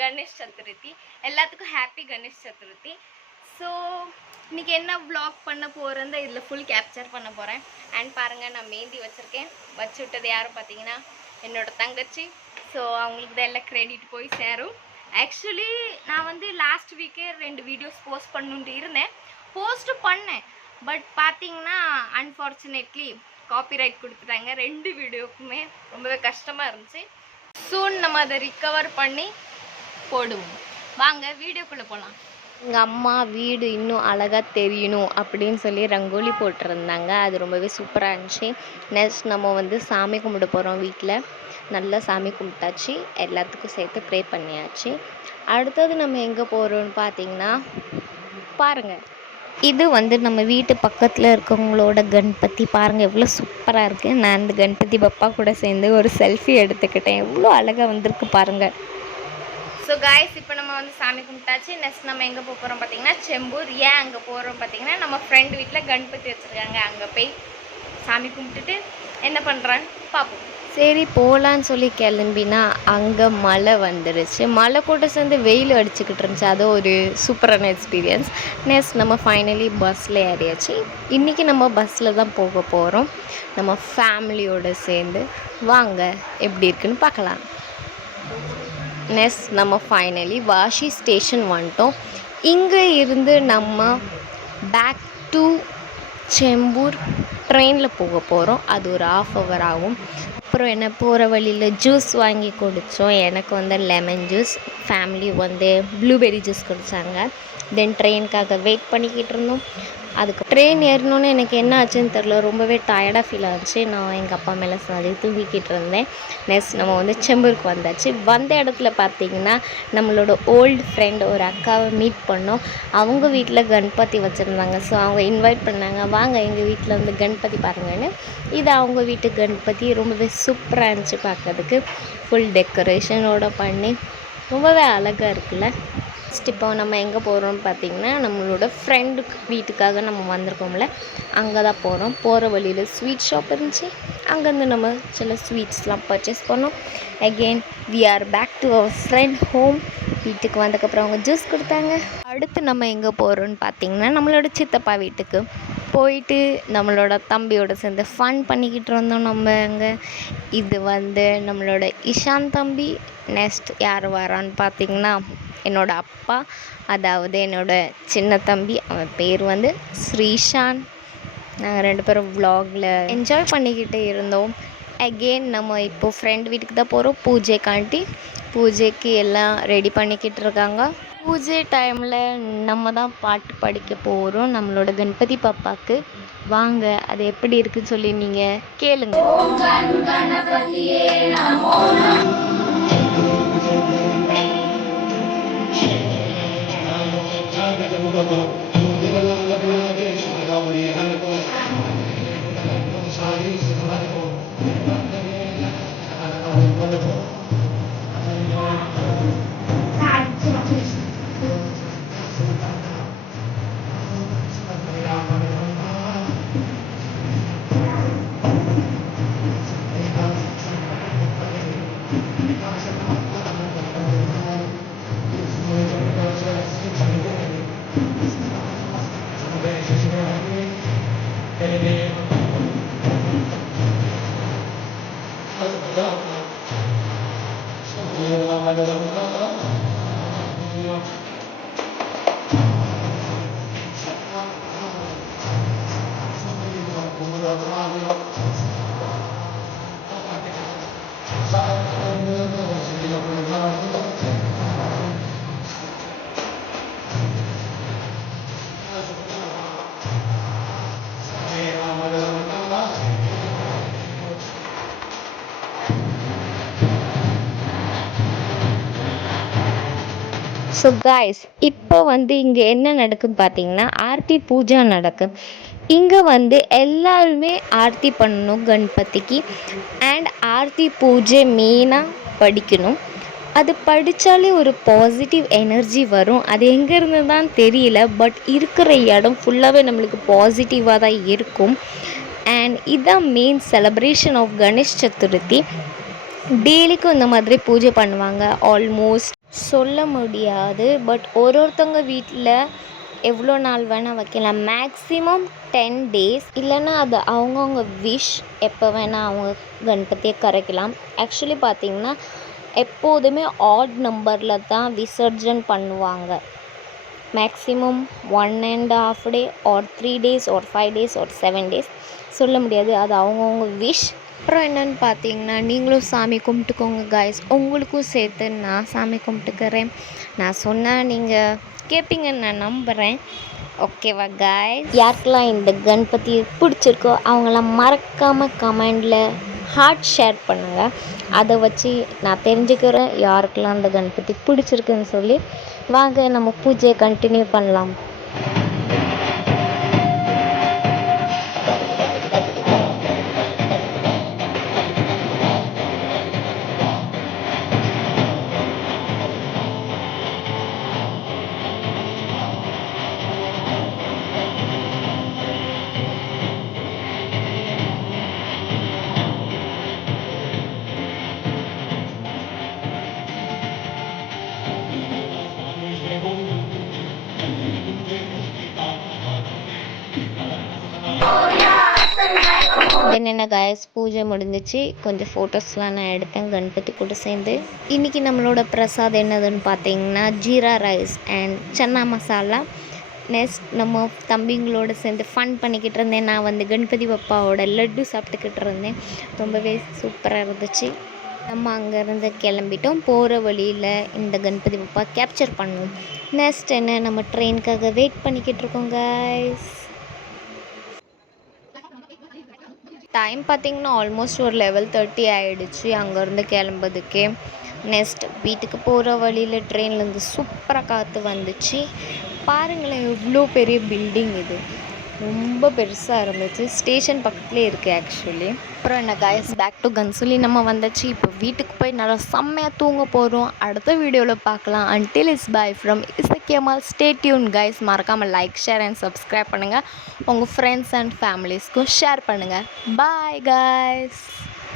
கணேஷ் சதுர்த்தி. எல்லாத்துக்கும் happy Ganesh Chaturthi. So இன்றைக்கி என்ன வ்ளாக் பண்ண போகிறேன் இதில் ஃபுல் கேப்சர் பண்ண போகிறேன். அண்ட் பாருங்கள், நான் மெஹந்தி வச்சுருக்கேன். வச்சு விட்டது யாரும் பார்த்தீங்கன்னா என்னோடய தங்கச்சி. ஸோ அவங்களுக்கு தான் எல்லாம் க்ரெடிட் போய் சேரும். ஆக்சுவலி நான் வந்து லாஸ்ட் வீக்கே 2 வீடியோஸ் போஸ்ட் பண்ணுன்ட்டு இருந்தேன். போஸ்ட்டு பண்ணேன். பட் பார்த்தீங்கன்னா அன்ஃபார்ச்சுனேட்லி காப்பிரைட் கொடுத்துட்டாங்க 2 வீடியோக்குமே. ரொம்பவே கஷ்டமாக இருந்துச்சு. சூன் நம்ம அதை ரிக்கவர் பண்ணி போடுவோம். வாங்க வீடியோக்குள்ளே போகலாம். எங்கள் அம்மா வீடு இன்னும் அழகாக தெரியணும் அப்படின்னு சொல்லி ரங்கோலி போட்டிருந்தாங்க. அது ரொம்பவே சூப்பராக இருந்துச்சு. நெக்ஸ்ட் நம்ம வந்து சாமி கும்பிட போகிறோம். வீட்டில் நல்லா சாமி கும்பிட்டாச்சு. எல்லாத்துக்கும் சேர்த்து ப்ரே பண்ணியாச்சு. அடுத்தது நம்ம எங்கே போகிறோம்னு பார்த்தீங்கன்னா பாருங்கள், இது வந்து நம்ம வீட்டு பக்கத்தில் இருக்கவங்களோட கணபதி. பாருங்கள் எவ்வளோ சூப்பராக இருக்குது. நான் அந்த கணபதி பப்பா கூட சேர்ந்து ஒரு செல்ஃபி எடுத்துக்கிட்டேன். எவ்வளோ அழகாக வந்திருக்கு பாருங்கள். ஸோ காய்ஸ், இப்போ நம்ம வந்து சாமி கும்பிட்டாச்சு. நெக்ஸ்ட் நம்ம எங்கே போகிறோம் பார்த்தீங்கன்னா செம்பூர். ஏன் அங்கே போகிறோம் பார்த்தீங்கன்னா நம்ம ஃப்ரெண்ட் வீட்டில் கணபதி வச்சுருக்காங்க. அங்கே போய் சாமி கும்பிட்டுட்டு என்ன பண்ணுறான்னு பார்ப்போம். சரி போகலான்னு சொல்லி கிளம்பினா அங்கே மழை வந்துடுச்சு. மழை கூட சேர்ந்து வெயில் அடிச்சுக்கிட்டு இருந்துச்சு. அது ஒரு சூப்பரான எக்ஸ்பீரியன்ஸ். நெக்ஸ்ட் நம்ம ஃபைனலி பஸ்ஸில் ஏறியாச்சு. இன்றைக்கி நம்ம பஸ்ஸில் தான் போக போகிறோம் நம்ம ஃபேமிலியோடு சேர்ந்து. வாங்க எப்படி இருக்குன்னு பார்க்கலாம். நெக்ஸ்ட் நம்ம ஃபைனலி வாஷி ஸ்டேஷன் வந்துட்டோம். இங்கே இருந்து நம்ம பேக் டு செம்பூர் ட்ரெயினில் போக போகிறோம். அது ஒரு 1/2 hour ஆகும். அப்புறம் என்ன போகிற வழியில் ஜூஸ் வாங்கி குடித்தோம். எனக்கு வந்து லெமன் ஜூஸ், ஃபேமிலி வந்து ப்ளூபெர்ரி ஜூஸ் குடித்தாங்க. தென் ட்ரெயினுக்காக வெயிட் பண்ணிக்கிட்டு இருந்தோம். அதுக்கு ட்ரெயின் ஏறினோன்னு எனக்கு என்ன ஆச்சுன்னு தெரில, ரொம்பவே டயர்டாக ஃபீல் ஆச்சு. நான் எங்கள் அப்பா மேலே சாதி தூங்கிக்கிட்டு இருந்தேன். நெக்ஸ்ட் நம்ம வந்து செம்பூருக்கு வந்தாச்சு. வந்த இடத்துல பார்த்திங்கன்னா நம்மளோட ஓல்டு ஃப்ரெண்ட் ஒரு அக்காவை மீட் பண்ணோம். அவங்க வீட்டில் கணபதி வச்சுருந்தாங்க. ஸோ அவங்க இன்வைட் பண்ணாங்க, வாங்க எங்கள் வீட்டில் வந்து கணபதி பாருங்கன்னு. இது அவங்க வீட்டு கணபதி. ரொம்பவே சூப்பராக இருந்துச்சு பார்க்கறதுக்கு. ஃபுல் டெக்கரேஷனோடு பண்ணி ரொம்பவே அழகாக இருக்குல்ல. நெக்ஸ்ட் இப்போ நம்ம எங்கே போகிறோம்னு பார்த்திங்கன்னா நம்மளோட ஃப்ரெண்டுக்கு வீட்டுக்காக நம்ம வந்திருக்கோம்ல, அங்கே தான் போகிறோம். போகிற வழியில் ஸ்வீட் ஷாப் இருந்துச்சு. அங்கேருந்து நம்ம சில ஸ்வீட்ஸ்லாம் பர்ச்சேஸ் பண்ணோம். Again we are back to our friend home. வீட்டுக்கு வந்ததுக்கப்புறம் அவங்க ஜூஸ் கொடுத்தாங்க. அடுத்து நம்ம எங்கே போகிறோம்னு பார்த்திங்கன்னா நம்மளோட சித்தப்பா வீட்டுக்கு போயிட்டு நம்மளோட தம்பியோட சேர்ந்து ஃபன் பண்ணிக்கிட்டு இருந்தோம் நம்ம அங்கே. இது வந்து நம்மளோட இஷான் தம்பி. நெக்ஸ்ட் யார் வரான்னு பார்த்திங்கன்னா என்னோடய அப்பா, அதாவது என்னோடய சின்ன தம்பி. அவன் பேர் வந்து ஸ்ரீஷான். நாங்கள் 2 பேரும் வ்ளாகில் என்ஜாய் பண்ணிக்கிட்டு இருந்தோம். அகெயின் நம்ம இப்போது ஃப்ரெண்ட் வீட்டுக்கு தான் போகிறோம். பூஜைக்கு எல்லாம் ரெடி பண்ணிக்கிட்டு இருக்காங்க. பூஜை டைமில் நம்ம தான் பாட்டு படிக்க போகிறோம் நம்மளோட கணபதி பாப்பாவுக்கு. வாங்க அது எப்படி இருக்குன்னு சொல்லி நீங்கள் கேளுங்க. ஸோ காய்ஸ், இப்போ வந்து இங்கே என்ன நடக்குன்னு பார்த்தீங்கன்னா ஆர்த்தி பூஜா நடக்கும். இங்கே வந்து எல்லாருமே ஆர்த்தி பண்ணணும் கணபதிக்கு. அண்ட் ஆர்த்தி பூஜை மெயினாக படிக்கணும். அது படித்தாலே ஒரு பாசிட்டிவ் எனர்ஜி வரும். அது எங்கேருந்து தான் தெரியல, பட் இருக்கிற இடம் ஃபுல்லாகவே நம்மளுக்கு பாசிட்டிவாக தான் இருக்கும். அண்ட் இதுதான் main celebration of Ganesh Chaturthi. டெய்லிக்கும் இந்த மாதிரி பூஜை பண்ணுவாங்க. ஆல்மோஸ்ட் சொல்ல முடியாது. பட் ஒருத்தவங்க வீட்டில் எவ்வளோ நாள் வேணால் வைக்கலாம். Maximum 10 days. இல்லைன்னா அது அவங்கவுங்க விஷ். எப்போ வேணால் அவங்க கணபதியை கரைக்கலாம். ஆக்சுவலி பார்த்திங்கன்னா எப்போதுமே ஆட் நம்பரில் தான் விசர்ஜன் பண்ணுவாங்க. Maximum 1.5 day or 3 days or 5 days or 7 days சொல்ல முடியாது. அது அவங்கவுங்க விஷ். அப்புறம் என்னென்னு பார்த்தீங்கன்னா நீங்களும் சாமி கும்பிட்டுக்கோங்க காய்ஸ். உங்களுக்கும் சேர்த்து நான் சாமி கும்பிட்டுக்கிறேன். நான் சொன்னால் நீங்கள் கேட்பீங்கன்னு நான் நம்புகிறேன். ஓகேவா காய்ஸ்? யாருக்கெல்லாம் இந்த கணபதி பிடிச்சிருக்கோ அவங்களாம் மறக்காமல் கமெண்டில் ஹார்ட் ஷேர் பண்ணுங்கள். அதை வச்சு நான் தெரிஞ்சுக்கிறேன் யாருக்கெல்லாம் அந்த கணபதி பிடிச்சிருக்குன்னு சொல்லி. வாங்க நம்ம பூஜையை கண்டினியூ பண்ணலாம். என்னென்ன காய்ஸ் பூஜை முடிஞ்சிச்சு. கொஞ்சம் ஃபோட்டோஸ்லாம் நான் எடுத்தேன் கணபதி கூட சேர்ந்து. இன்றைக்கி நம்மளோட பிரசாதம் என்னதுன்னு பார்த்தீங்கன்னா jeera rice and chana masala. Next நம்ம தம்பிங்களோட சேர்ந்து ஃபன் பண்ணிக்கிட்டு இருந்தேன். நான் வந்து கணபதி பப்பாவோட லட்டு சாப்பிட்டுக்கிட்டு இருந்தேன். ரொம்பவே சூப்பராக இருந்துச்சு. நம்ம அங்கேருந்து கிளம்பிட்டோம். போகிற வழியில் இந்த கணபதி பப்பா கேப்சர் பண்ணுவோம். நெக்ஸ்ட் என்ன, நம்ம ட்ரெயினுக்காக வெயிட் பண்ணிக்கிட்டு இருக்கோம் காய்ஸ். டைம் பார்த்திங்கன்னா ஆல்மோஸ்ட் ஒரு 11:30 ஆகிடுச்சு அங்கேருந்து கிளம்புறதுக்கே. நெக்ஸ்ட் வீட்டுக்கு போகிற வழியில் ட்ரெயின்லேருந்து சூப்பராக காற்று வந்துச்சு. பாருங்களேன் எவ்வளோ பெரிய பில்டிங், இது ரொம்ப பெருசாக இருந்துச்சு. ஸ்டேஷன் பக்கத்துலேயே இருக்குது ஆக்சுவலி. அப்புறம் என்ன காய்ஸ், பேக் டு கன்சுலி நம்ம வந்தாச்சு. இப்போ வீட்டுக்கு போய் நல்லா செம்மையாக தூங்க போகிறோம். அடுத்த வீடியோவில் பார்க்கலாம். Until is by from Isakkiammal. Stay tune guys. மறக்காமல் லைக், ஷேர் அண்ட் சப்ஸ்கிரைப் பண்ணுங்கள். உங்கள் ஃப்ரெண்ட்ஸ் அண்ட் ஃபேமிலிஸ்க்கும் ஷேர் பண்ணுங்கள். Bye guys.